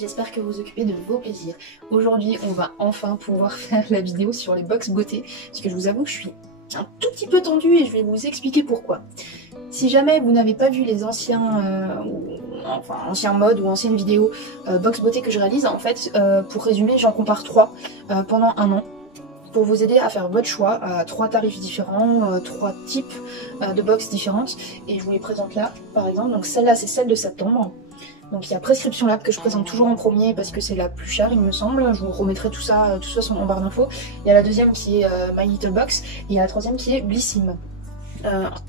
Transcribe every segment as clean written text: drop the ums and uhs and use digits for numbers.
j'espère que vous vous occupez de vos plaisirs. Aujourd'hui, on va enfin pouvoir faire la vidéo sur les box beauté, parce que je vous avoue que je suis un tout petit peu tendue et je vais vous expliquer pourquoi. Si jamais vous n'avez pas vu les anciens modes ou anciennes vidéos box beauté que je réalise, en fait, pour résumer, j'en compare 3 pendant un an, pour vous aider à faire votre choix à 3 tarifs différents, 3 types de box différentes, et je vous les présente là, par exemple. Donc celle-là, c'est celle de septembre. Donc il y a Prescription Lab que je présente toujours en premier parce que c'est la plus chère, il me semble. Je vous remettrai tout ça de toute façon en barre d'infos. Il y a la deuxième qui est My Little Box, et il y a la troisième qui est Blissim,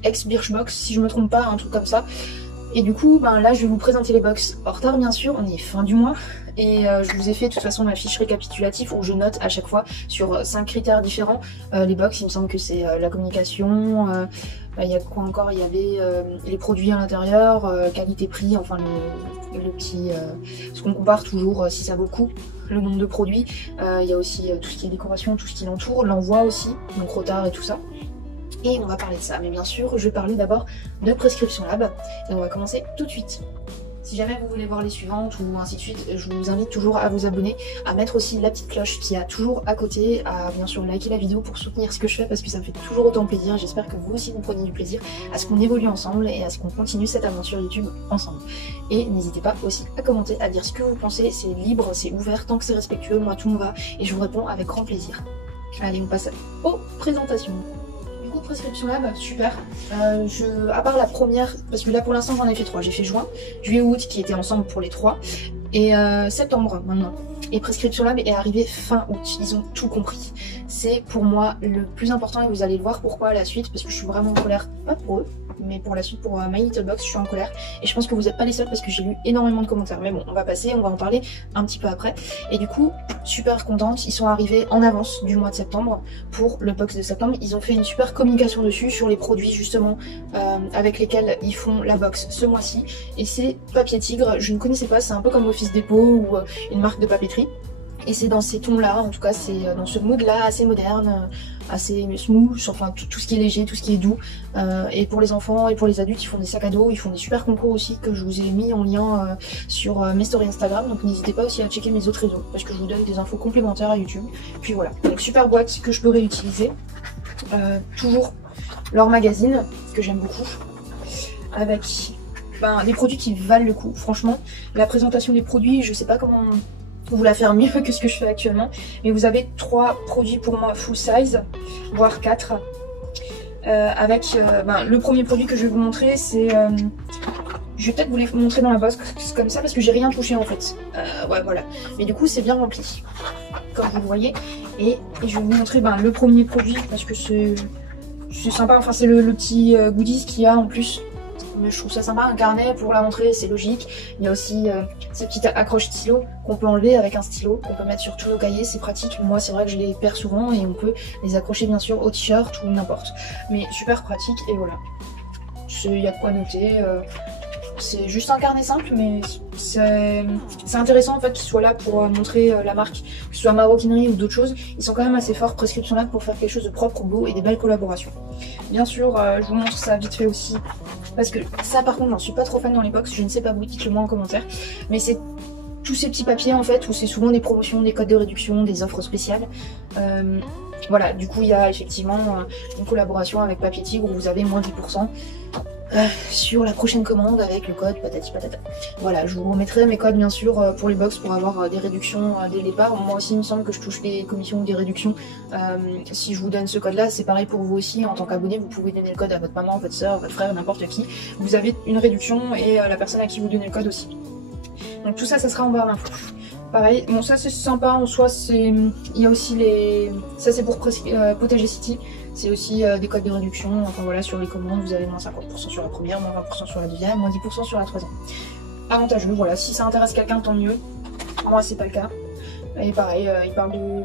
ex Birchbox si je me trompe pas, un truc comme ça. Et du coup, là je vais vous présenter les box en retard bien sûr, on est fin du mois. Et je vous ai fait de toute façon ma fiche récapitulative où je note à chaque fois sur 5 critères différents les box. Il me semble que c'est la communication, il y a quoi encore, il y avait les produits à l'intérieur, qualité-prix, enfin le petit... ce qu'on compare toujours si ça vaut le coup, le nombre de produits. Il y a aussi tout ce qui est décoration, tout ce qui l'entoure, l'envoi aussi, donc retard et tout ça. Et on va parler de ça, mais bien sûr je vais parler d'abord de Prescription Lab et on va commencer tout de suite. Si jamais vous voulez voir les suivantes ou ainsi de suite, je vous invite toujours à vous abonner, à mettre aussi la petite cloche qui a toujours à côté, à bien sûr liker la vidéo pour soutenir ce que je fais parce que ça me fait toujours autant plaisir. J'espère que vous aussi vous prenez du plaisir à ce qu'on évolue ensemble et à ce qu'on continue cette aventure YouTube ensemble. Et n'hésitez pas aussi à commenter, à dire ce que vous pensez, c'est libre, c'est ouvert, tant que c'est respectueux, moi tout me va et je vous réponds avec grand plaisir. Allez, on passe aux présentations. Prescription Lab, super. À part la première, parce que là pour l'instant j'en ai fait 3, j'ai fait juin, juillet, août qui étaient ensemble pour les 3, et septembre maintenant. Et Prescription Lab est arrivé fin août, ils ont tout compris. C'est pour moi le plus important et vous allez le voir pourquoi à la suite, parce que je suis vraiment en colère, pas pour eux, mais pour la suite, pour My Little Box, je suis en colère. Et je pense que vous n'êtes pas les seuls parce que j'ai lu énormément de commentaires. Mais bon, on va passer, on va en parler un petit peu après. Et du coup, super contente, ils sont arrivés en avance du mois de septembre pour le box de septembre. Ils ont fait une super communication dessus sur les produits justement avec lesquels ils font la box ce mois-ci. Et c'est Papier Tigre, je ne connaissais pas, c'est un peu comme Office Dépôt ou une marque de papeterie. Et c'est dans ces tons-là, en tout cas c'est dans ce mood-là, assez moderne, assez smooth, enfin tout ce qui est léger, tout ce qui est doux. Et pour les enfants et pour les adultes, ils font des sacs à dos, ils font des super concours aussi que je vous ai mis en lien sur mes stories Instagram. Donc n'hésitez pas aussi à checker mes autres réseaux, parce que je vous donne des infos complémentaires à YouTube. Puis voilà, donc super boîte que je peux réutiliser. Toujours leur magazine, que j'aime beaucoup, avec des produits qui valent le coup. Franchement, la présentation des produits, je sais pas comment vous la faire mieux que ce que je fais actuellement, mais vous avez 3 produits pour moi full size, voire 4, avec le premier produit que je vais vous montrer, c'est je vais peut-être vous les montrer dans la box comme ça parce que j'ai rien touché en fait, ouais voilà, mais du coup c'est bien rempli comme vous le voyez, et je vais vous montrer le premier produit parce que c'est sympa, enfin c'est le petit goodies qu'il y a en plus. Mais je trouve ça sympa, un carnet pour la rentrée, c'est logique. Il y a aussi ces petites accroches stylo qu'on peut enlever avec un stylo, qu'on peut mettre sur tous nos cahiers, c'est pratique. Moi c'est vrai que je les perds souvent et on peut les accrocher bien sûr au t-shirt ou n'importe. Mais super pratique et voilà. Il y a de quoi noter. C'est juste un carnet simple, mais c'est intéressant en fait qu'il soit là pour montrer la marque, que ce soit maroquinerie ou d'autres choses. Ils sont quand même assez forts, Prescription Lab, pour faire quelque chose de propre, beau et des belles collaborations. Bien sûr, je vous montre ça vite fait aussi, parce que ça par contre j'en suis pas trop fan dans les box, je ne sais pas vous, dites-le moi en commentaire, mais c'est tous ces petits papiers en fait où c'est souvent des promotions, des codes de réduction, des offres spéciales. Voilà, du coup il y a effectivement une collaboration avec Papier Tigre où vous avez moins 10%. Sur la prochaine commande avec le code patati patata. Voilà, je vous remettrai mes codes bien sûr pour les box pour avoir des réductions dès le départ. Moi aussi il me semble que je touche des commissions ou des réductions si je vous donne ce code là. C'est pareil pour vous aussi, en tant qu'abonné vous pouvez donner le code à votre maman, votre soeur, votre frère, n'importe qui. Vous avez une réduction et la personne à qui vous donnez le code aussi. Donc tout ça, ça sera en barre d'infos. Pareil, bon ça c'est sympa en soi, il y a aussi ça c'est pour Potager City, c'est aussi des codes de réduction, enfin voilà, sur les commandes vous avez moins 50% sur la première, moins 20% sur la deuxième, moins 10% sur la troisième. Avantageux, voilà, si ça intéresse quelqu'un tant mieux, moi c'est pas le cas. Et pareil, il parle de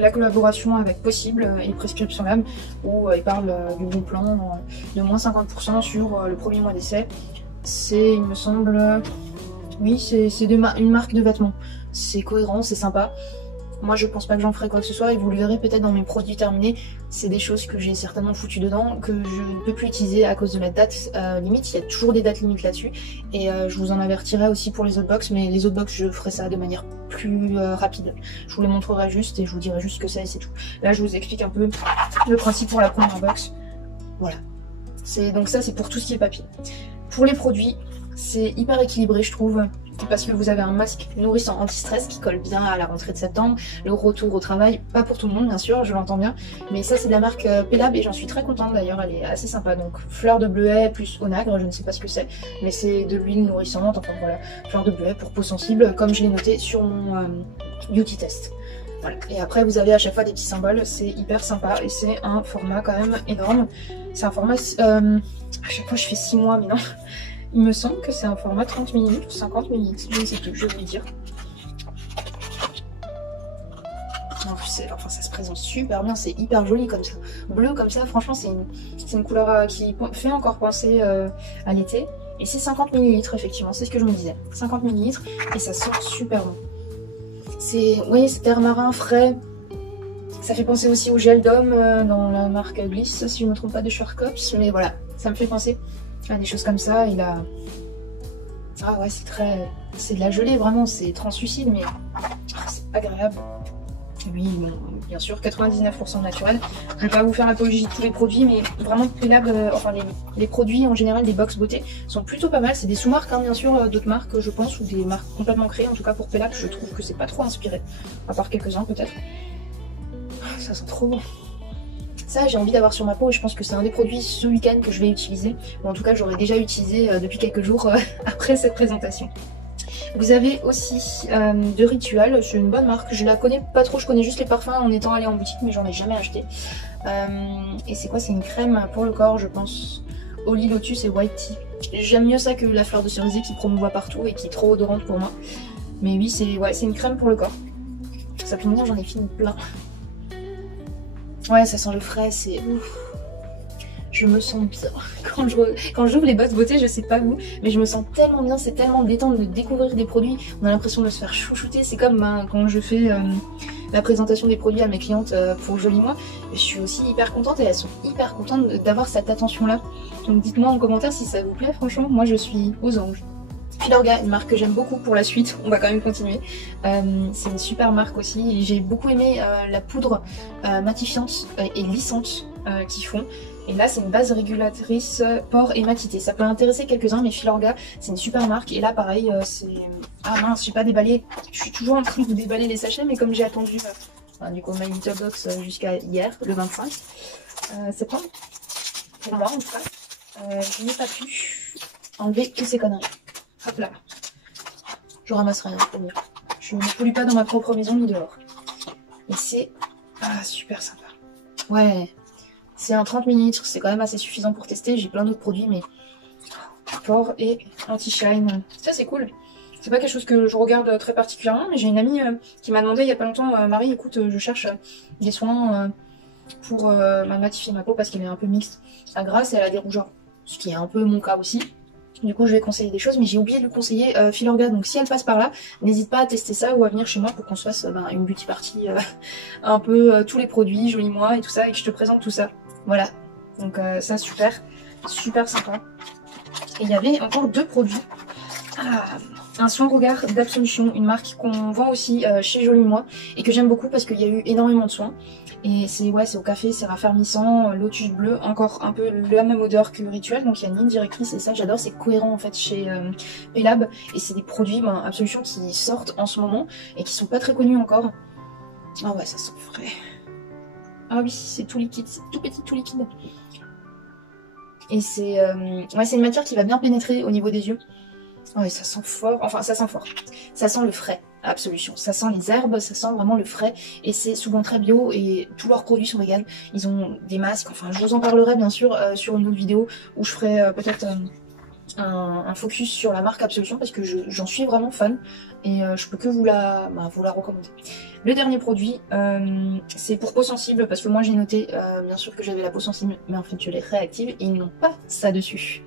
la collaboration avec Possible et Prescription Lab, où il parle du bon plan de moins 50% sur le premier mois d'essai. C'est, il me semble... Oui, c'est une marque de vêtements. C'est cohérent, c'est sympa. Moi je pense pas que j'en ferai quoi que ce soit et vous le verrez peut-être dans mes produits terminés. C'est des choses que j'ai certainement foutu dedans, que je ne peux plus utiliser à cause de la date limite. Il y a toujours des dates limites là-dessus. Et je vous en avertirai aussi pour les autres box, mais les autres box je ferai ça de manière plus rapide. Je vous les montrerai juste et je vous dirai juste ce que c'est et c'est tout. Là je vous explique un peu le principe pour la première box. Voilà. Donc ça c'est pour tout ce qui est papier. Pour les produits, c'est hyper équilibré je trouve. Parce que vous avez un masque nourrissant anti-stress qui colle bien à la rentrée de septembre, le retour au travail, pas pour tout le monde bien sûr, je l'entends bien, mais ça c'est de la marque Pelab et j'en suis très contente d'ailleurs, elle est assez sympa, donc fleur de bleuet plus onagre, je ne sais pas ce que c'est, mais c'est de l'huile nourrissante, enfin voilà, fleur de bleuet pour peau sensible, comme je l'ai noté sur mon beauty test. Voilà. Et après vous avez à chaque fois des petits symboles, c'est hyper sympa et c'est un format quand même énorme, c'est un format, à chaque fois je fais 6 mois mais non. Il me semble que c'est un format 30 ml ou 50 ml, je ne sais plus, je vais vous dire. Enfin, ça se présente super bien, c'est hyper joli comme ça. Bleu comme ça, franchement, c'est une couleur qui fait encore penser à l'été. Et c'est 50 ml, effectivement, c'est ce que je me disais. 50 ml et ça sent super bon. Vous voyez, c'est air marin frais. Ça fait penser aussi au gel d'homme dans la marque Gliss, si je ne me trompe pas, de Schwarzkopf. Mais voilà, ça me fait penser à des choses comme ça. Il a... Ah ouais, c'est de la gelée, vraiment, c'est translucide, mais c'est agréable. Oui, bon, bien sûr, 99% naturel. Je vais pas vous faire l'apologie de tous les produits, mais vraiment Pelab, enfin les produits en général des box beauté sont plutôt pas mal. C'est des sous-marques, hein, bien sûr, d'autres marques, je pense, ou des marques complètement créées. En tout cas pour Pelab, je trouve que c'est pas trop inspiré, à part quelques-uns peut-être. Ça sent trop bon. Ça, j'ai envie d'avoir sur ma peau et je pense que c'est un des produits ce week-end que je vais utiliser. Ou en tout cas, j'aurais déjà utilisé depuis quelques jours après cette présentation. Vous avez aussi de Ritual, c'est une bonne marque, je la connais pas trop, je connais juste les parfums en étant allée en boutique mais j'en ai jamais acheté. Et c'est quoi? C'est une crème pour le corps je pense, Holy Lotus et White Tea. J'aime mieux ça que la fleur de cerisier qui promouvoit partout et qui est trop odorante pour moi. Mais oui, c'est une crème pour le corps. Ça tombe bien, j'en ai fini plein. Ouais, ça sent le frais, c'est ouf. Je me sens bien. Quand j'ouvre les box beauté, je sais pas vous, mais je me sens tellement bien, c'est tellement détente de découvrir des produits. On a l'impression de se faire chouchouter. C'est comme quand je fais la présentation des produits à mes clientes pour Joli Moi. Je suis aussi hyper contente et elles sont hyper contentes d'avoir cette attention-là. Donc dites-moi en commentaire si ça vous plaît, franchement, moi je suis aux anges. Filorga, une marque que j'aime beaucoup pour la suite, on va quand même continuer. C'est une super marque aussi. J'ai beaucoup aimé la poudre matifiante et lissante qu'ils font. Et là, c'est une base régulatrice pores et matité. Ça peut intéresser quelques-uns, mais Filorga, c'est une super marque. Et là, pareil, c'est... Ah mince, j'ai pas déballé. Je suis toujours en train de déballer les sachets, mais comme j'ai attendu du coup, My Little Box jusqu'à hier, le 25 septembre, pour moi en tout cas, je n'ai pas pu enlever toutes ces conneries. Hop là. Je ramasserai rien, pour mieux. Je ne pollue pas dans ma propre maison ni dehors. Et c'est super sympa. Ouais. C'est un 30 ml, c'est quand même assez suffisant pour tester. J'ai plein d'autres produits, mais pore et anti-shine. Ça, c'est cool. C'est pas quelque chose que je regarde très particulièrement, mais j'ai une amie qui m'a demandé il y a pas longtemps, Marie, écoute, je cherche des soins pour matifier ma peau parce qu'elle est un peu mixte à grasse et elle a des rougeurs. Ce qui est un peu mon cas aussi. Du coup, je vais conseiller des choses, mais j'ai oublié de lui conseiller Filorga. Donc, si elle passe par là, n'hésite pas à tester ça ou à venir chez moi pour qu'on se fasse une beauty party, un peu tous les produits, Joli Moi et tout ça, et que je te présente tout ça. Voilà. Donc, ça, super sympa. Et il y avait encore 2 produits. Un soin regard d'Absolution, une marque qu'on vend aussi chez Joli Moi et que j'aime beaucoup parce qu'il y a eu énormément de soins. Et c'est au café, c'est raffermissant, lotus bleu, encore un peu la même odeur que Ritual, donc il y a une ligne directrice et ça j'adore, c'est cohérent en fait chez Pelab et c'est des produits Absolution qui sortent en ce moment et qui sont pas très connus encore. Ah ouais, ça sent frais. Ah oui, c'est tout liquide, c'est tout petit, tout liquide. Et c'est une matière qui va bien pénétrer au niveau des yeux. Ouais, ça sent fort, enfin ça sent fort. Ça sent le frais, Absolution. Ça sent les herbes, ça sent vraiment le frais. Et c'est souvent très bio et tous leurs produits sont véganes. Ils ont des masques, enfin je vous en parlerai bien sûr sur une autre vidéo où je ferai peut-être un focus sur la marque Absolution parce que j'en suis vraiment fan. Et je peux que vous la recommander. Le dernier produit, c'est pour peau sensible parce que moi j'ai noté bien sûr que j'avais la peau sensible, mais en fait je l'ai réactive et ils n'ont pas ça dessus.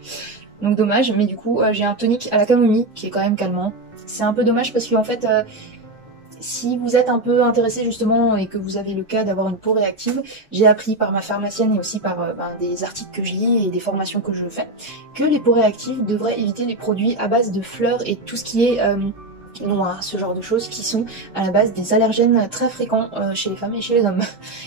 Donc dommage, mais du coup j'ai un tonique à la camomille qui est quand même calmant. C'est un peu dommage parce que en fait Si vous êtes un peu intéressé justement et que vous avez le cas d'avoir une peau réactive, j'ai appris par ma pharmacienne et aussi par des articles que je lis et des formations que je fais, que les peaux réactives devraient éviter les produits à base de fleurs et tout ce qui est noix, ce genre de choses qui sont à la base des allergènes très fréquents chez les femmes et chez les hommes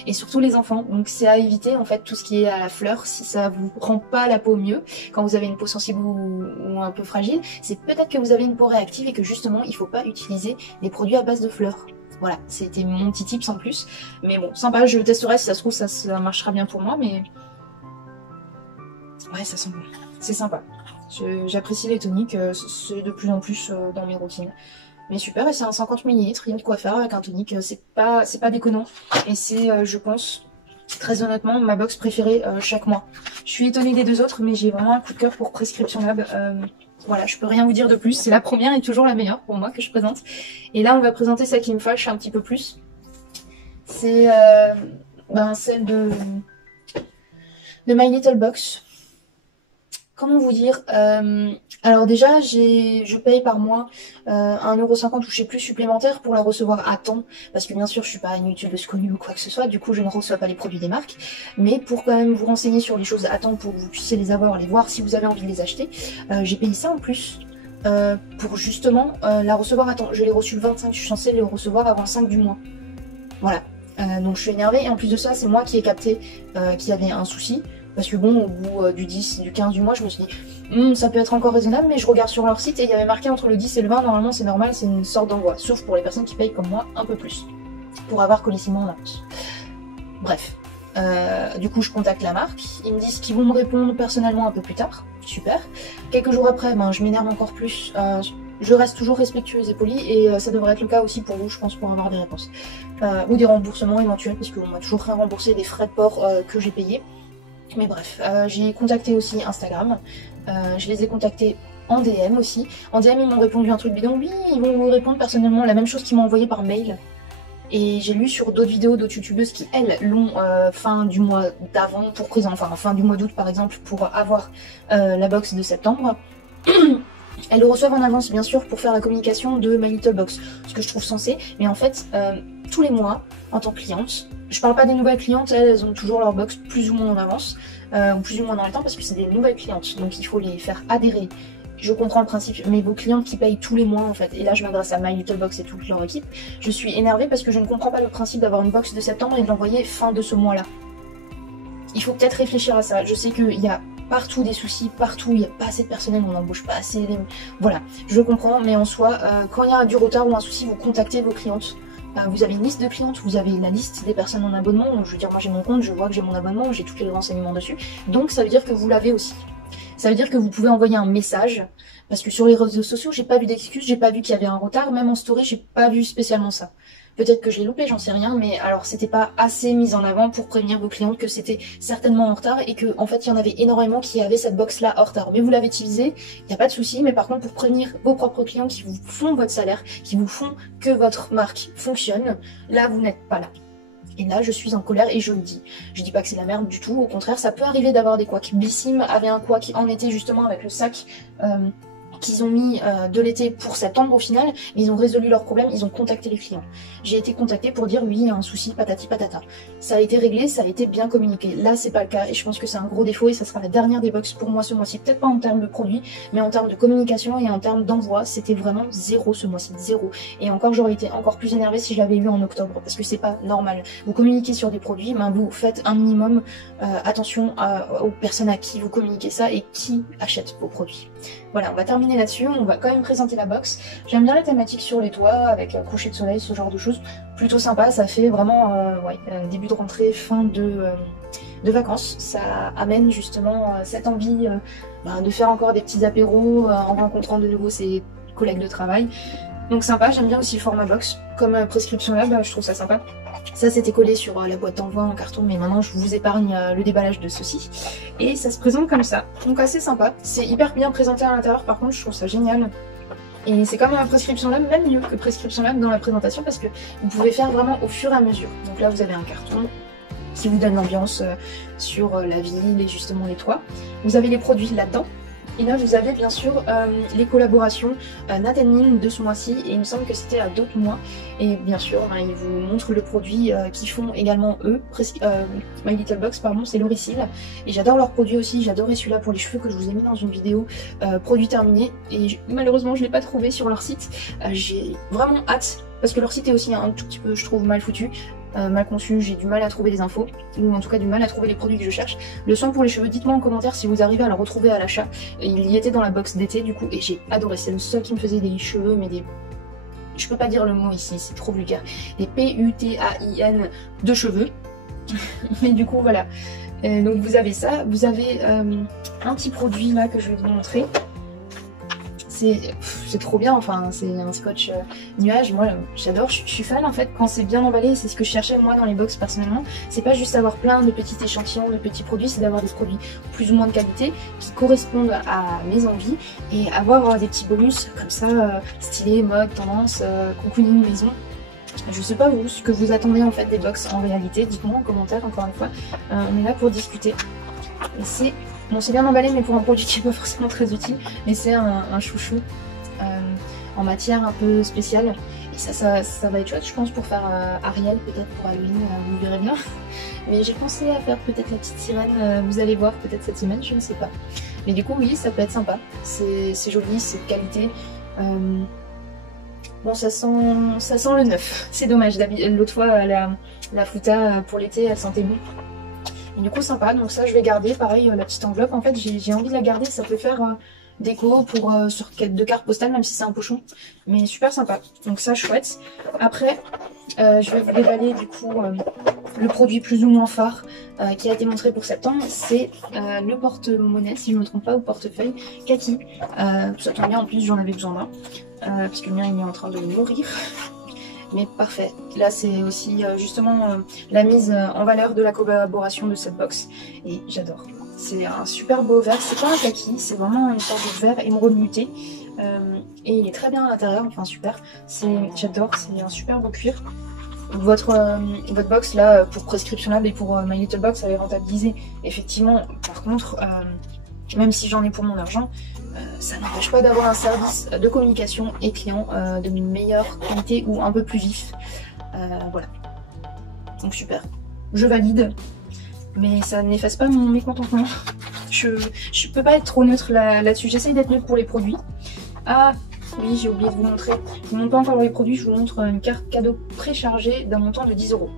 et surtout les enfants. Donc c'est à éviter en fait tout ce qui est à la fleur si ça vous rend pas la peau mieux quand vous avez une peau sensible ou un peu fragile. C'est peut-être que vous avez une peau réactive et que justement il faut pas utiliser des produits à base de fleurs. Voilà, c'était mon petit tips en plus. Mais bon, sympa, je testerai si ça se trouve ça marchera bien pour moi, mais ouais, ça sent bon. C'est sympa. J'apprécie les toniques, c'est de plus en plus dans mes routines. Mais super, et c'est un 50 ml, il y a de quoi faire avec un tonique, c'est pas déconnant. Et c'est, je pense, très honnêtement, ma box préférée chaque mois. Je suis étonnée des deux autres, mais j'ai vraiment un coup de cœur pour Prescription Lab. Voilà, je peux rien vous dire de plus, c'est la première et toujours la meilleure pour moi que je présente. Et là, on va présenter celle qui me fâche un petit peu plus. C'est celle de My Little Box. Comment vous dire, alors déjà je paye par mois 1,50€ ou je sais plus supplémentaire pour la recevoir à temps, parce que bien sûr je suis pas une youtubeuse connue ou quoi que ce soit, du coup je ne reçois pas les produits des marques, mais pour quand même vous renseigner sur les choses à temps pour que vous puissiez les avoir, les voir si vous avez envie de les acheter, j'ai payé ça en plus pour justement la recevoir à temps. Je l'ai reçu le 25, je suis censée le recevoir avant le 5 du mois. Voilà, donc je suis énervée et en plus de ça c'est moi qui ai capté qu'il y avait un souci. Parce que bon, au bout du 10, du 15 du mois, je me suis dit, ça peut être encore raisonnable, mais je regarde sur leur site et il y avait marqué entre le 10 et le 20, normalement c'est normal, c'est une sorte d'envoi. Sauf pour les personnes qui payent comme moi un peu plus, pour avoir collé 6 mois en avance. Bref, du coup je contacte la marque, ils me disent qu'ils vont me répondre personnellement un peu plus tard, super. Quelques jours après, je m'énerve encore plus, je reste toujours respectueuse et polie, et ça devrait être le cas aussi pour vous, je pense, pour avoir des réponses. Ou des remboursements éventuels, parce qu'on m'a toujours fait rembourser des frais de port que j'ai payés. Mais bref, j'ai contacté aussi Instagram, je les ai contactés en DM aussi. En DM, ils m'ont répondu un truc bidon, oui, ils vont vous répondre personnellement la même chose qu'ils m'ont envoyé par mail. Et j'ai lu sur d'autres vidéos d'autres youtubeuses qui, elles, l'ont fin du mois d'avant, pour présent, enfin fin du mois d'août par exemple, pour avoir la box de septembre. Elles le reçoivent en avance, bien sûr, pour faire la communication de My Little Box, ce que je trouve sensé, mais en fait, tous les mois, en tant que cliente, je parle pas des nouvelles clientes, elles ont toujours leur box plus ou moins en avance, ou plus ou moins dans le temps, parce que c'est des nouvelles clientes, donc il faut les faire adhérer. Je comprends le principe, mais vos clientes qui payent tous les mois en fait, et là je m'adresse à My Little Box et toute leur équipe, je suis énervée parce que je ne comprends pas le principe d'avoir une box de septembre et de l'envoyer fin de ce mois-là. Il faut peut-être réfléchir à ça, je sais qu'il y a partout des soucis, partout il n'y a pas assez de personnel, on n'embauche pas assez, voilà, je comprends, mais en soi, quand il y a du retard ou un souci, vous contactez vos clientes. Vous avez une liste de clientes, vous avez la liste des personnes en abonnement, je veux dire moi j'ai mon compte, je vois que j'ai mon abonnement, j'ai tous les renseignements dessus, donc ça veut dire que vous l'avez aussi. Ça veut dire que vous pouvez envoyer un message, parce que sur les réseaux sociaux j'ai pas vu d'excuses, j'ai pas vu qu'il y avait un retard, même en story j'ai pas vu spécialement ça. Peut-être que je l'ai loupé, j'en sais rien, mais alors c'était pas assez mis en avant pour prévenir vos clientes que c'était certainement en retard et que en fait il y en avait énormément qui avaient cette box là en retard. Mais vous l'avez utilisé, il n'y a pas de souci, mais par contre pour prévenir vos propres clients qui vous font votre salaire, qui vous font que votre marque fonctionne, là vous n'êtes pas là. Et là, je suis en colère et je le dis. Je dis pas que c'est la merde du tout, au contraire, ça peut arriver d'avoir des couacs. Blissim avait un couac en été justement avec le sac qu'ils ont mis de l'été pour septembre au final, mais ils ont résolu leur problème, ils ont contacté les clients. J'ai été contactée pour dire oui, il y a un souci, patati patata. Ça a été réglé, ça a été bien communiqué. Là, c'est pas le cas et je pense que c'est un gros défaut et ça sera la dernière des box pour moi ce mois-ci. Peut-être pas en termes de produits, mais en termes de communication et en termes d'envoi, c'était vraiment zéro ce mois-ci, zéro. Et encore, j'aurais été encore plus énervée si je l'avais eu en octobre parce que c'est pas normal. Vous communiquez sur des produits, vous faites un minimum attention aux personnes à qui vous communiquez ça et qui achètent vos produits. Voilà, on va terminer là-dessus, on va quand même présenter la box. J'aime bien la thématique sur les toits, avec coucher de soleil, ce genre de choses. Plutôt sympa, ça fait vraiment début de rentrée, fin de vacances. Ça amène justement cette envie de faire encore des petits apéros en rencontrant de nouveau ses collègues de travail. Donc sympa, j'aime bien aussi le format box. Comme Prescription Lab, je trouve ça sympa. Ça c'était collé sur la boîte d'envoi en carton, mais maintenant je vous épargne le déballage de ceci. Et ça se présente comme ça, donc assez sympa. C'est hyper bien présenté à l'intérieur, par contre je trouve ça génial. Et c'est comme Prescription Lab, même mieux que Prescription Lab dans la présentation, parce que vous pouvez faire vraiment au fur et à mesure. Donc là vous avez un carton qui vous donne l'ambiance sur la ville et justement les toits. Vous avez les produits là-dedans. Et là vous avez bien sûr les collaborations Nat & Nin de ce mois-ci, et il me semble que c'était à d'autres mois. Et bien sûr ils vous montrent le produit qu'ils font également eux, My Little Box pardon, c'est l'Auricil. Et j'adore leurs produits aussi, j'adorais celui-là pour les cheveux que je vous ai mis dans une vidéo produit terminé, et malheureusement je l'ai pas trouvé sur leur site. J'ai vraiment hâte, parce que leur site est aussi un tout petit peu, je trouve, mal foutu. Mal conçu, j'ai du mal à trouver les infos, ou en tout cas du mal à trouver les produits que je cherche. Le soin pour les cheveux, dites-moi en commentaire si vous arrivez à le retrouver à l'achat. Il y était dans la box d'été du coup, et j'ai adoré. C'est le seul qui me faisait des cheveux, mais des... Je peux pas dire le mot ici, c'est trop vulgaire. Des P-U-T-A-I-N de cheveux. Mais du coup voilà. Donc vous avez ça, vous avez un petit produit là que je vais vous montrer. C'est trop bien, enfin c'est un scotch nuage, moi j'adore, je suis fan en fait quand c'est bien emballé, c'est ce que je cherchais moi dans les box personnellement. C'est pas juste avoir plein de petits échantillons, de petits produits, c'est d'avoir des produits plus ou moins de qualité qui correspondent à mes envies, et avoir des petits bonus comme ça, stylés, mode, tendance, cocooning maison. Je sais pas vous, ce que vous attendez en fait des box en réalité, dites-moi en commentaire encore une fois, on est là pour discuter. Et c'est... Bon, c'est bien emballé, mais pour un produit qui n'est pas forcément très utile, mais c'est un chouchou en matière un peu spéciale. Et ça va être chouette, je pense, pour faire Ariel, peut-être pour Halloween, vous verrez bien. Mais j'ai pensé à faire peut-être la petite sirène, vous allez voir, peut-être cette semaine, je ne sais pas. Mais du coup, oui, ça peut être sympa, c'est joli, c'est de qualité. Bon, ça sent le neuf, c'est dommage. L'autre fois, la Fouta pour l'été, elle sentait bon. Et du coup sympa, donc ça je vais garder, pareil la petite enveloppe, en fait j'ai envie de la garder, ça peut faire déco pour sur de cartes postales, même si c'est un pochon, mais super sympa, donc ça chouette. Après je vais vous déballer du coup le produit plus ou moins phare qui a été montré pour septembre, c'est le porte-monnaie, si je ne me trompe pas, ou portefeuille Kaki. Ça tombe bien, en plus j'en avais besoin d'un, parce que le mien il est en train de mourir. Mais parfait. Là c'est aussi justement la mise en valeur de la collaboration de cette box, et j'adore. C'est un super beau verre, c'est pas un kaki, c'est vraiment une sorte de verre émeraude muté, et il est très bien à l'intérieur, enfin super, j'adore, c'est un super beau cuir. Votre box là pour Prescription Lab et pour My Little Box, elle est rentabilisée effectivement. Par contre même si j'en ai pour mon argent, ça n'empêche pas d'avoir un service de communication et client de meilleure qualité ou un peu plus vif. Voilà. Donc super. Je valide, mais ça n'efface pas mon mécontentement. Je peux pas être trop neutre là-dessus. J'essaye d'être neutre pour les produits. Ah oui, j'ai oublié de vous montrer. Je vous montre pas encore les produits, je vous montre une carte cadeau préchargée d'un montant de 10 €.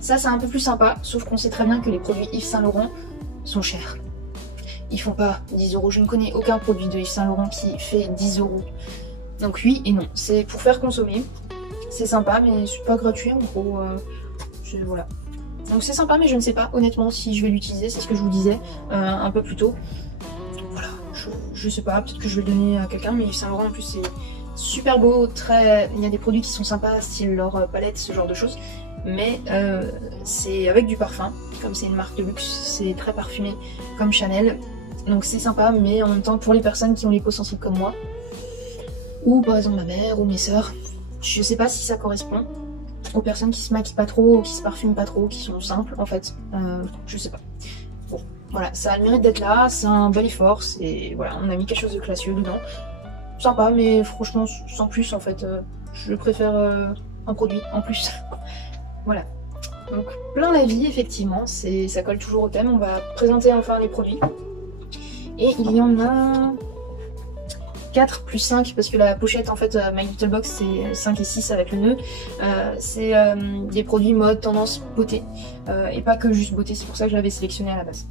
Ça c'est un peu plus sympa, sauf qu'on sait très bien que les produits Yves Saint Laurent sont chers. Ils font pas 10 €. Je ne connais aucun produit de Yves Saint Laurent qui fait 10 €. Donc oui et non. C'est pour faire consommer. C'est sympa, mais c'est pas gratuit en gros. Voilà. Donc c'est sympa, mais je ne sais pas honnêtement si je vais l'utiliser. C'est ce que je vous disais un peu plus tôt. Voilà. Je sais pas. Peut-être que je vais le donner à quelqu'un. Mais Yves Saint Laurent en plus c'est super beau. Il y a des produits qui sont sympas, style leur palette, ce genre de choses. Mais c'est avec du parfum. Comme c'est une marque de luxe, c'est très parfumé comme Chanel. Donc c'est sympa, mais en même temps pour les personnes qui ont les peaux sensibles comme moi, ou par exemple ma mère ou mes sœurs, je sais pas si ça correspond aux personnes qui se maquillent pas trop, qui se parfument pas trop, qui sont simples en fait, je sais pas. Bon, voilà, ça a le mérite d'être là, c'est un bel effort, et voilà, on a mis quelque chose de classieux dedans. Sympa, mais franchement sans plus en fait, je préfère un produit en plus. Voilà. Donc plein la vie effectivement, ça colle toujours au thème, on va présenter enfin les produits. Et il y en a 4 plus 5 parce que la pochette en fait My Little Box c'est 5 et 6 avec le nœud. C'est des produits mode, tendance, beauté et pas que juste beauté, c'est pour ça que je l'avais sélectionné à la base.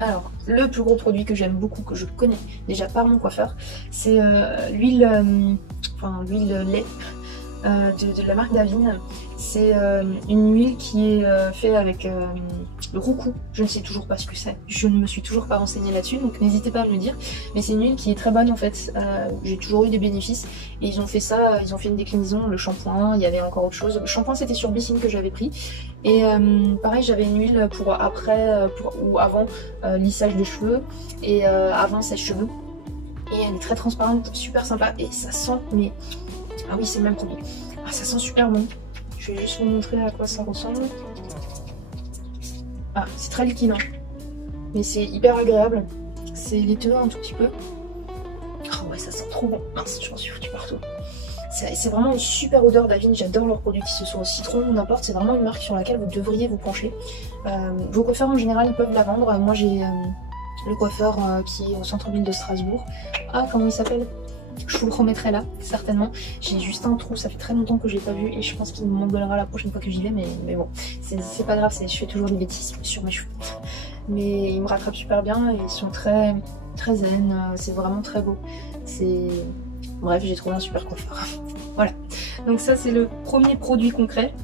Alors le plus gros produit que j'aime beaucoup, que je connais déjà par mon coiffeur, c'est l'huile lait de la marque Davine. C'est une huile qui est faite avec le roucou. Je ne sais toujours pas ce que c'est. Je ne me suis toujours pas renseignée là-dessus, donc n'hésitez pas à me le dire. Mais c'est une huile qui est très bonne en fait. J'ai toujours eu des bénéfices. Et ils ont fait ça, ils ont fait une déclinaison, le shampoing, il y avait encore autre chose. Le shampoing c'était sur glycine que j'avais pris. Et pareil, j'avais une huile pour après ou avant lissage de cheveux et avant sèche-cheveux. Et elle est très transparente, super sympa. Et ça sent, mais... Ah oui, c'est le même produit. Ah, ça sent super bon. Je vais juste vous montrer à quoi ça ressemble. Ah, c'est très liquide, hein. Mais c'est hyper agréable. c'est laiteux un tout petit peu. Oh ouais, ça sent trop bon. Mince, je m'en suis foutu partout. C'est vraiment une super odeur d'Avène, j'adore leurs produits, qui se sont au citron ou n'importe, c'est vraiment une marque sur laquelle vous devriez vous pencher. Vos coiffeurs en général ils peuvent la vendre, moi j'ai le coiffeur qui est au centre-ville de Strasbourg. Ah, comment il s'appelle? Je vous le remettrai là, certainement. J'ai juste un trou, ça fait très longtemps que je l'ai pas vu et je pense qu'il m'engueulera la prochaine fois que j'y vais, mais bon, c'est pas grave, je fais toujours des bêtises sur mes cheveux. Mais ils me rattrapent super bien et ils sont très zen, c'est vraiment très beau. Bref, j'ai trouvé un super coiffeur. Voilà. Donc ça, c'est le premier produit concret.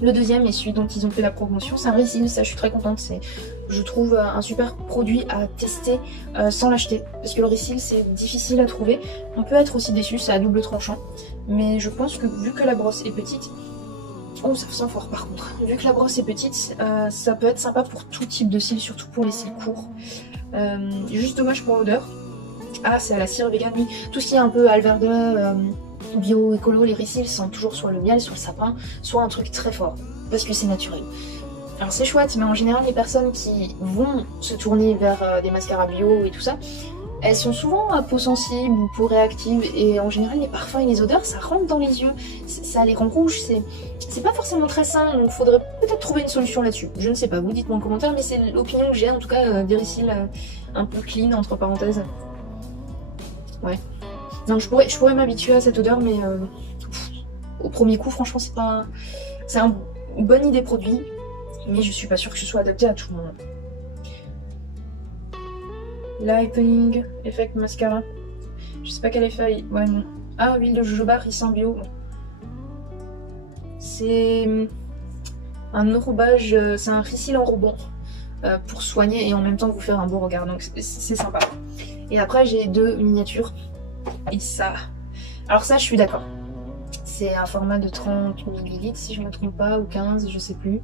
Le deuxième est celui dont ils ont fait la promotion. C'est un Resil, ça je suis très contente. C'est, je trouve, un super produit à tester sans l'acheter. Parce que le Resil, c'est difficile à trouver. On peut être aussi déçu, c'est à double tranchant. Mais je pense que vu que la brosse est petite... Oh, ça sent fort par contre. Vu que la brosse est petite, ça peut être sympa pour tout type de cils, surtout pour les cils courts. Juste dommage pour l'odeur. Ah, c'est à la cire vegan, oui. Tout ce qui est un peu alverde, bio, écolo, les Resil sentent toujours soit le miel, soit le sapin, soit un truc très fort, parce que c'est naturel. Alors c'est chouette, mais en général, les personnes qui vont se tourner vers des mascaras bio et tout ça, elles sont souvent à peau sensible ou peau réactive, et en général, les parfums et les odeurs, ça rentre dans les yeux, ça les rend rouges, c'est pas forcément très sain, donc faudrait peut-être trouver une solution là-dessus. Je ne sais pas, vous dites-moi en commentaire, mais c'est l'opinion que j'ai, en tout cas, des Resil un peu clean, entre parenthèses. Ouais. Non, je pourrais m'habituer à cette odeur, mais au premier coup, franchement, c'est une bonne idée produit, mais je suis pas sûre que ce soit adapté à tout le monde. Lightening Effect Mascara. Je sais pas quel effet. Ouais, non. Ah, huile de jojoba, Rissin Bio. C'est un enrobage, c'est un Resil enrobant pour soigner et en même temps vous faire un beau regard, donc c'est sympa. Et après, j'ai deux miniatures. Et ça... Alors ça, je suis d'accord. C'est un format de 30 ml, si je ne me trompe pas, ou 15, je sais plus.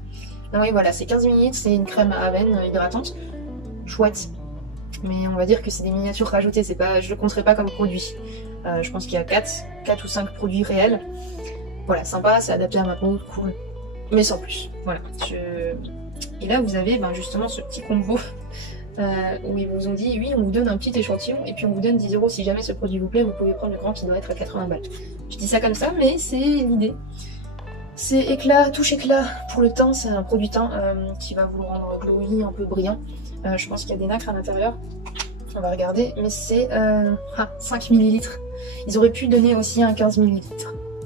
Non, oui, voilà, c'est 15 ml, c'est une crème à Avène hydratante. Chouette. Mais on va dire que c'est des miniatures rajoutées, c'est pas, je le compterai pas comme produit. Je pense qu'il y a 4 ou 5 produits réels. Voilà, sympa, c'est adapté à ma peau, cool. Mais sans plus. Voilà. Et là, vous avez justement ce petit combo où ils vous ont dit oui, on vous donne un petit échantillon et puis on vous donne 10 € si jamais ce produit vous plaît, vous pouvez prendre le grand qui doit être à 80 balles. Je dis ça comme ça, mais c'est l'idée. C'est éclat, touche éclat pour le teint, c'est un produit teint qui va vous rendre glowy, un peu brillant. Je pense qu'il y a des nacres à l'intérieur. On va regarder, mais c'est 5 ml. Ils auraient pu donner aussi un 15 ml.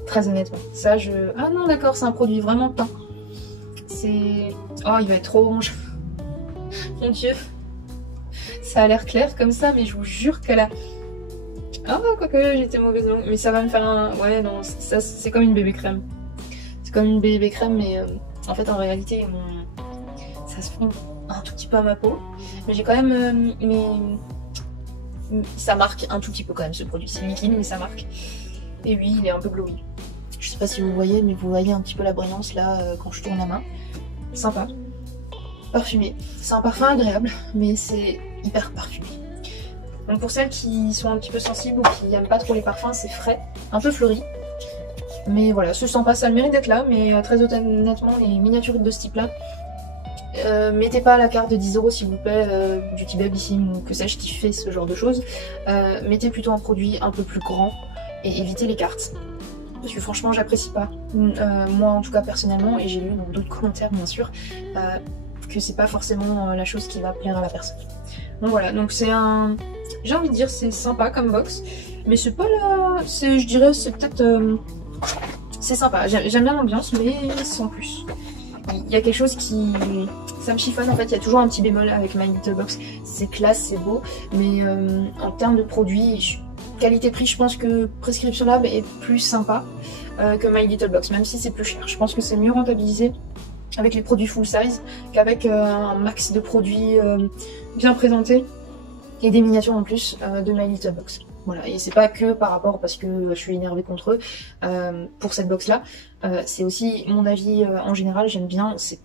Très honnêtement. Ça, Ah non, d'accord, c'est un produit vraiment teint. C'est... Oh, il va être trop orange. Mon Dieu. Ça a l'air clair comme ça, mais je vous jure qu'elle a... Ah, quoique j'étais mauvaise langue. Mais ça va me faire un... Ouais, non, ça c'est comme une bébé crème. C'est comme une bébé crème, mais en fait, en réalité, ça se fond un tout petit peu à ma peau. Mais j'ai quand même... Ça marque un tout petit peu quand même, ce produit. C'est liquide, mais ça marque. Et oui, il est un peu glowy. Je sais pas si vous voyez, mais vous voyez un petit peu la brillance là, quand je tourne la main. Sympa. Parfumé. C'est un parfum agréable, mais c'est hyper parfumé. Donc pour celles qui sont un petit peu sensibles ou qui n'aiment pas trop les parfums, c'est frais, un peu fleuri. Mais voilà, ce sent pas, ça a le mérite d'être là, mais très honnêtement, les miniatures de ce type-là, mettez pas la carte de 10 € s'il vous plaît, du type Bellissime ou que sais-je qui fait ce genre de choses. Mettez plutôt un produit un peu plus grand et évitez les cartes. Parce que franchement, j'apprécie pas. Moi en tout cas personnellement, et j'ai lu dans d'autres commentaires bien sûr, que c'est pas forcément la chose qui va plaire à la personne. Donc voilà, donc c'est un... J'ai envie de dire c'est sympa comme box, mais c'est pas là... Je dirais c'est peut-être... C'est sympa, j'aime bien l'ambiance, mais sans plus. Il y a quelque chose qui... Ça me chiffonne en fait, il y a toujours un petit bémol avec My Little Box. C'est classe, c'est beau, mais en termes de produits, qualité-prix, je pense que Prescription Lab est plus sympa que My Little Box, même si c'est plus cher. Je pense que c'est mieux rentabilisé avec les produits full size qu'avec un max de produits bien présentés et des miniatures en plus de My Little Box. Voilà, et c'est pas que par rapport parce que je suis énervée contre eux pour cette box là, c'est aussi mon avis en général, j'aime bien, c'est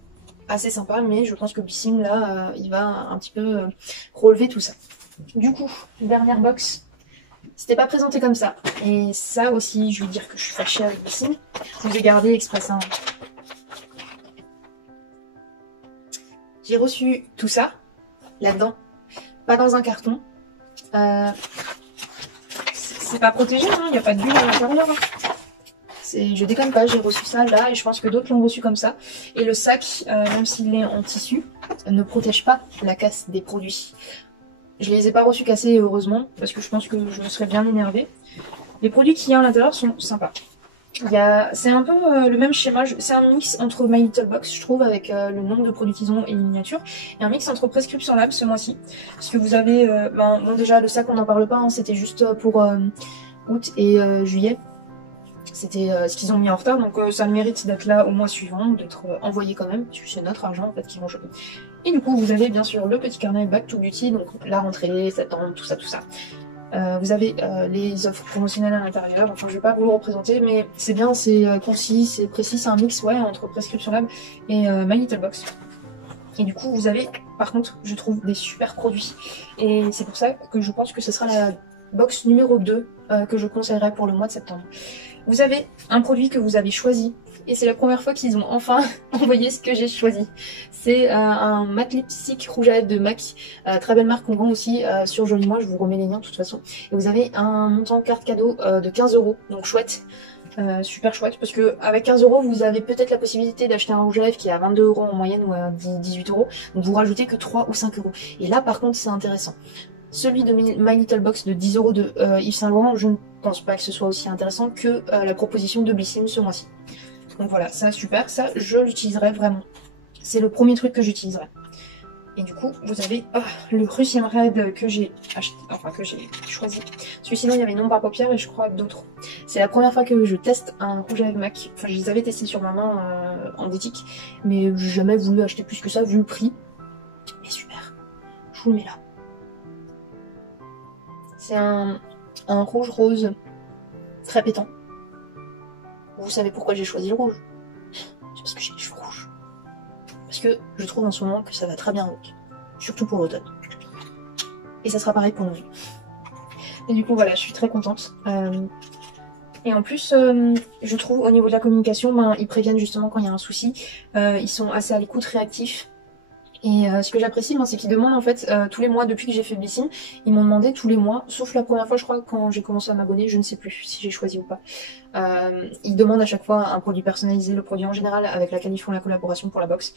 assez sympa, mais je pense que Bellissime là, il va un petit peu relever tout ça. Du coup, dernière box, c'était pas présenté comme ça, et ça aussi, je vais dire que je suis fâchée avec Bellissime, je vous ai gardé express. J'ai reçu tout ça, là-dedans, pas dans un carton, C'est pas protégé, hein, il n'y a pas de bulle à l'intérieur. Hein. Je déconne pas, j'ai reçu ça là et je pense que d'autres l'ont reçu comme ça. Et le sac, même s'il est en tissu, ne protège pas la casse des produits. Je les ai pas reçus cassés heureusement, parce que je pense que je me serais bien énervée. Les produits qu'il y a à l'intérieur sont sympas. C'est un peu le même schéma, c'est un mix entre My Little Box, je trouve, avec le nombre de produits qu'ils ont et les miniatures, et un mix entre Prescription Lab ce mois-ci. Parce que vous avez, bon déjà le sac on n'en parle pas, hein, c'était juste pour août et juillet. C'était ce qu'ils ont mis en retard, donc ça mérite d'être là au mois suivant, d'être envoyé quand même, parce que c'est notre argent en fait qu'ils vont choper. Et du coup vous avez bien sûr le petit carnet Back to Beauty, donc la rentrée, septembre, tout ça, tout ça. Vous avez les offres promotionnelles à l'intérieur, enfin je vais pas vous le représenter, mais c'est bien, c'est concis, c'est précis, c'est un mix ouais entre Prescription Lab et My Little Box. Et du coup vous avez par contre je trouve des super produits, et c'est pour ça que je pense que ce sera la box numéro 2 que je conseillerais pour le mois de septembre. Vous avez un produit que vous avez choisi, et c'est la première fois qu'ils ont enfin envoyé ce que j'ai choisi. C'est un matte lipstick rouge à lèvres de MAC, très belle marque qu'on vend aussi sur Joli Moi, je vous remets les liens de toute façon. Et vous avez un montant carte cadeau de 15 €, donc chouette. Super chouette, parce que avec 15 € vous avez peut-être la possibilité d'acheter un rouge à lèvres qui est à 22 € en moyenne ou à 18 €, donc vous rajoutez que 3 ou 5 €. Et là par contre c'est intéressant. Celui de My Little Box de 10 € de Yves Saint Laurent, je ne pense pas que ce soit aussi intéressant que la proposition de Blissim ce mois-ci. Donc voilà, ça super, ça je l'utiliserai vraiment. C'est le premier truc que j'utiliserai. Et du coup, vous avez le Russian Red que j'ai acheté, enfin que j'ai choisi. Parce que sinon il y avait Nombre à paupières et je crois d'autres. C'est la première fois que je teste un rouge à lèvres MAC. Enfin je les avais testés sur ma main en boutique, mais j'ai jamais voulu acheter plus que ça vu le prix. Mais super, je vous le mets là. C'est un rouge rose très pétant. Vous savez pourquoi j'ai choisi le rouge? C'est parce que j'ai les cheveux rouges. Parce que je trouve en ce moment que ça va très bien avec. Surtout pour l'automne. Et ça sera pareil pour Noël. Et du coup voilà, je suis très contente. Et en plus, je trouve au niveau de la communication, ils préviennent justement quand il y a un souci. Ils sont assez à l'écoute, réactifs. Et ce que j'apprécie, c'est qu'ils demandent en fait tous les mois, depuis que j'ai fait Blissim, ils m'ont demandé tous les mois, sauf la première fois je crois quand j'ai commencé à m'abonner, je ne sais plus si j'ai choisi ou pas. Ils demandent à chaque fois un produit personnalisé, le produit en général avec laquelle ils font la collaboration pour la box.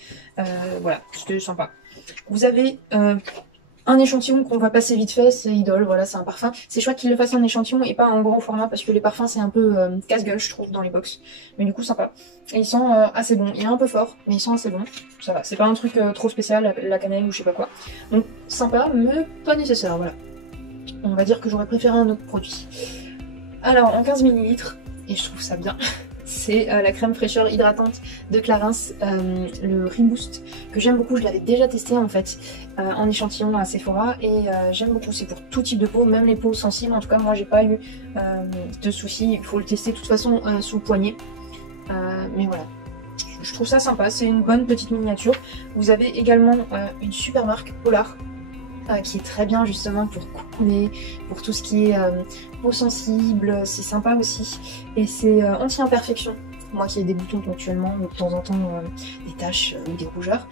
Voilà, c'était sympa. Vous avez un échantillon qu'on va passer vite fait, c'est Idol, voilà, c'est un parfum. C'est chouette qu'ils le fassent en échantillon et pas en grand format parce que les parfums c'est un peu casse-gueule je trouve dans les box. Mais du coup sympa. Et ils sont assez bons. Il est un peu fort, mais ils sont assez bons. Ça va, c'est pas un truc trop spécial, la cannelle ou je sais pas quoi. Donc sympa, mais pas nécessaire, voilà. On va dire que j'aurais préféré un autre produit. Alors en 15 ml, et je trouve ça bien. C'est la crème fraîcheur hydratante de Clarins, le Reboost, que j'aime beaucoup, je l'avais déjà testé en fait, en échantillon à Sephora, et j'aime beaucoup, c'est pour tout type de peau, même les peaux sensibles, en tout cas moi j'ai pas eu de soucis, il faut le tester de toute façon sous le poignet, mais voilà. Je trouve ça sympa, c'est une bonne petite miniature. Vous avez également une super marque, Polar, qui est très bien justement pour couper, pour tout ce qui est peau sensible, c'est sympa aussi. Et c'est anti-imperfection. Moi qui ai des boutons ponctuellement, ou de temps en temps des taches ou des rougeurs.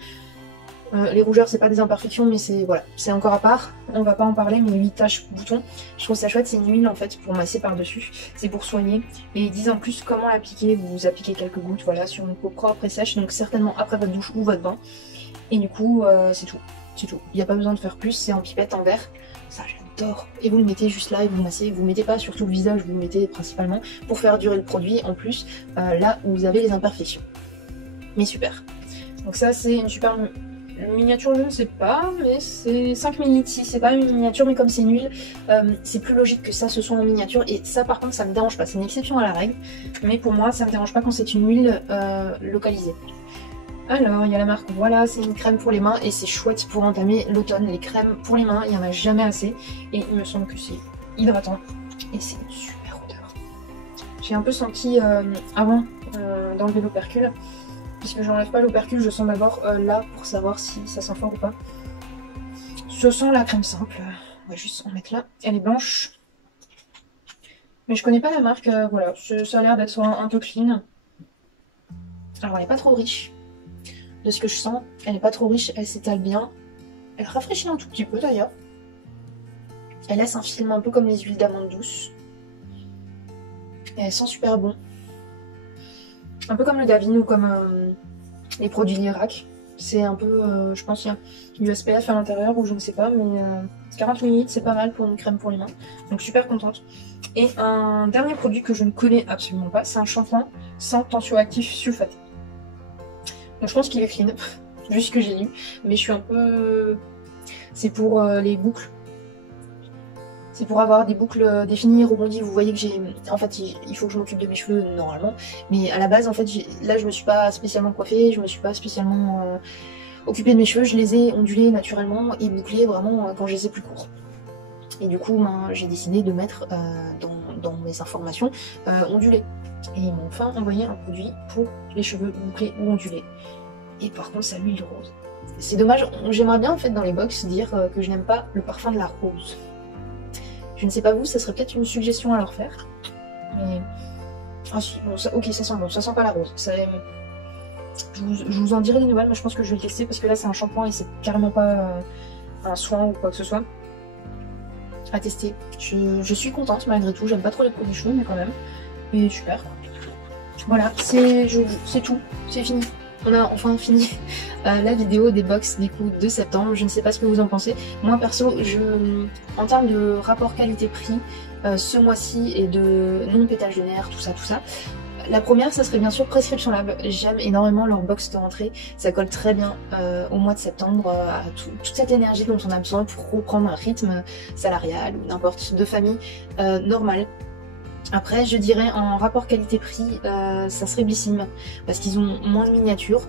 Les rougeurs c'est pas des imperfections mais c'est voilà, c'est encore à part, on va pas en parler, mais 8 taches boutons, je trouve ça chouette, c'est une huile en fait pour masser par dessus, c'est pour soigner, et ils disent en plus comment l'appliquer, vous appliquez quelques gouttes voilà sur une peau propre et sèche, donc certainement après votre douche ou votre bain, et du coup c'est tout, il n'y a pas besoin de faire plus, c'est en pipette en verre, ça j'adore, et vous le mettez juste là et vous massez, vous mettez pas sur tout le visage, vous le mettez principalement pour faire durer le produit, en plus là où vous avez les imperfections, mais super, donc ça c'est une super miniature, je ne sais pas, mais c'est 5 ml ici, c'est pas une miniature, mais comme c'est une huile, c'est plus logique que ça se soit en miniature, et ça par contre ça me dérange pas, c'est une exception à la règle, mais pour moi ça me dérange pas quand c'est une huile localisée. Alors, il y a la marque, voilà, c'est une crème pour les mains, et c'est chouette pour entamer l'automne, les crèmes pour les mains, il n'y en a jamais assez, et il me semble que c'est hydratant, et c'est une super odeur. J'ai un peu senti avant d'enlever l'opercule, puisque j'enlève pas l'opercule, je sens d'abord là pour savoir si ça sent fort ou pas. Je sens la crème simple, on va juste en mettre là. Elle est blanche, mais je connais pas la marque, voilà, ça a l'air d'être un peu clean. Alors elle est pas trop riche, de ce que je sens, elle est pas trop riche, elle s'étale bien. Elle rafraîchit un tout petit peu d'ailleurs. Elle laisse un film un peu comme les huiles d'amande douce. Et elle sent super bon. Un peu comme le Davine ou comme les produits Lirac. C'est un peu, je pense qu'il y a du SPF à l'intérieur ou je ne sais pas, mais 40 ml c'est pas mal pour une crème pour les mains. Donc super contente. Et un dernier produit que je ne connais absolument pas, c'est un shampoing sans tensioactif sulfaté. Donc je pense qu'il est clean, vu ce que j'ai lu, mais je suis un peu... C'est pour les boucles. C'est pour avoir des boucles définies, rebondies. Vous voyez que j'ai... En fait, il faut que je m'occupe de mes cheveux normalement. Mais à la base, en fait, là, je me suis pas spécialement coiffée. Je me suis pas spécialement occupée de mes cheveux. Je les ai ondulés naturellement et bouclés vraiment quand je les ai plus courts. Et du coup, ben, j'ai décidé de mettre dans mes informations ondulés. Et ils m'ont enfin envoyé un produit pour les cheveux bouclés ou ondulés. Et par contre, c'est à l'huile de rose. C'est dommage. J'aimerais bien, en fait, dans les box, dire que je n'aime pas le parfum de la rose. Je ne sais pas vous, ça serait peut-être une suggestion à leur faire. Mais... Ah si, bon, ça, ok, ça sent bon, ça sent pas la rose. Ça, je vous en dirai des nouvelles, mais je pense que je vais le tester parce que là c'est un shampoing et c'est carrément pas un soin ou quoi que ce soit. À tester. Je suis contente malgré tout, j'aime pas trop les produits cheveux, mais quand même. Et super. Voilà, c'est tout, c'est fini. On a enfin fini la vidéo des box des coups de septembre. Je ne sais pas ce que vous en pensez. Moi perso, en termes de rapport qualité-prix, ce mois-ci et de non-pétage de nerfs, tout ça, la première, ça serait bien sûr Prescription Lab. J'aime énormément leur box de rentrée. Ça colle très bien au mois de septembre, à toute cette énergie dont on a besoin pour reprendre un rythme salarial ou n'importe de famille normale. Après, je dirais en rapport qualité-prix, ça serait Blissim, parce qu'ils ont moins de miniatures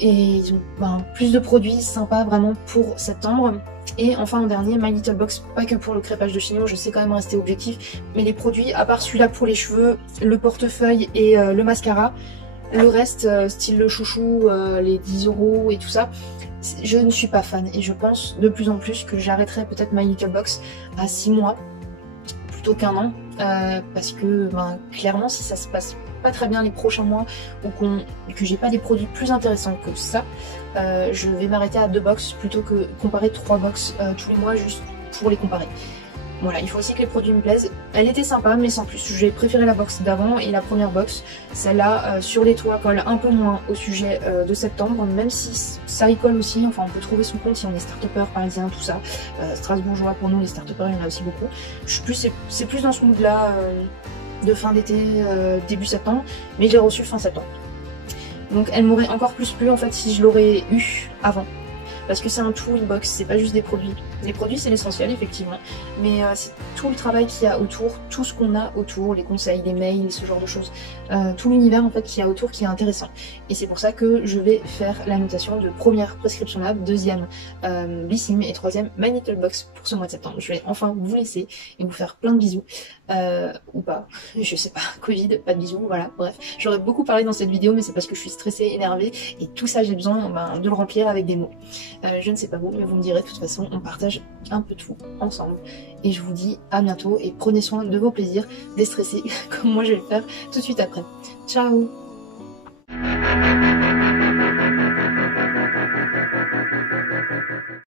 et ils ont plus de produits sympas vraiment pour septembre. Et enfin en dernier, My Little Box, pas que pour le crêpage de chignon, je sais quand même rester objectif, mais les produits, à part celui-là pour les cheveux, le portefeuille et le mascara, le reste, style le chouchou, les 10 € et tout ça, je ne suis pas fan. Et je pense de plus en plus que j'arrêterai peut-être My Little Box à 6 mois, plutôt qu'un an, parce que clairement si ça se passe pas très bien les prochains mois ou que j'ai pas des produits plus intéressants que ça, je vais m'arrêter à 2 box plutôt que comparer 3 box tous les mois juste pour les comparer. Voilà, il faut aussi que les produits me plaisent. Elle était sympa mais sans plus. J'ai préféré la box d'avant et la première box. Celle-là sur les toits colle un peu moins au sujet de septembre, même si ça y colle aussi. Enfin on peut trouver son compte si on est start-upper parisien, tout ça. Strasbourgeois pour nous, les start-uppers il y en a aussi beaucoup. C'est plus dans ce mood là de fin d'été, début septembre, mais j'ai reçu fin septembre. Donc elle m'aurait encore plus plu en fait si je l'aurais eu avant. Parce que c'est un tout, une box, c'est pas juste des produits. Les produits c'est l'essentiel effectivement, mais c'est tout le travail qu'il y a autour, tout ce qu'on a autour, les conseils, les mails, ce genre de choses, tout l'univers en fait qu'il y a autour qui est intéressant. Et c'est pour ça que je vais faire la notation de première Prescription Lab, deuxième Blissim et troisième My Little Box pour ce mois de septembre. Je vais enfin vous laisser et vous faire plein de bisous, ou pas, je sais pas, Covid, pas de bisous, voilà, bref. J'aurais beaucoup parlé dans cette vidéo mais c'est parce que je suis stressée, énervée et tout ça j'ai besoin de le remplir avec des mots. Je ne sais pas vous, mais vous me direz de toute façon, on partage un peu tout ensemble. Et je vous dis à bientôt et prenez soin de vos plaisirs, déstressés comme moi je vais le faire tout de suite après. Ciao!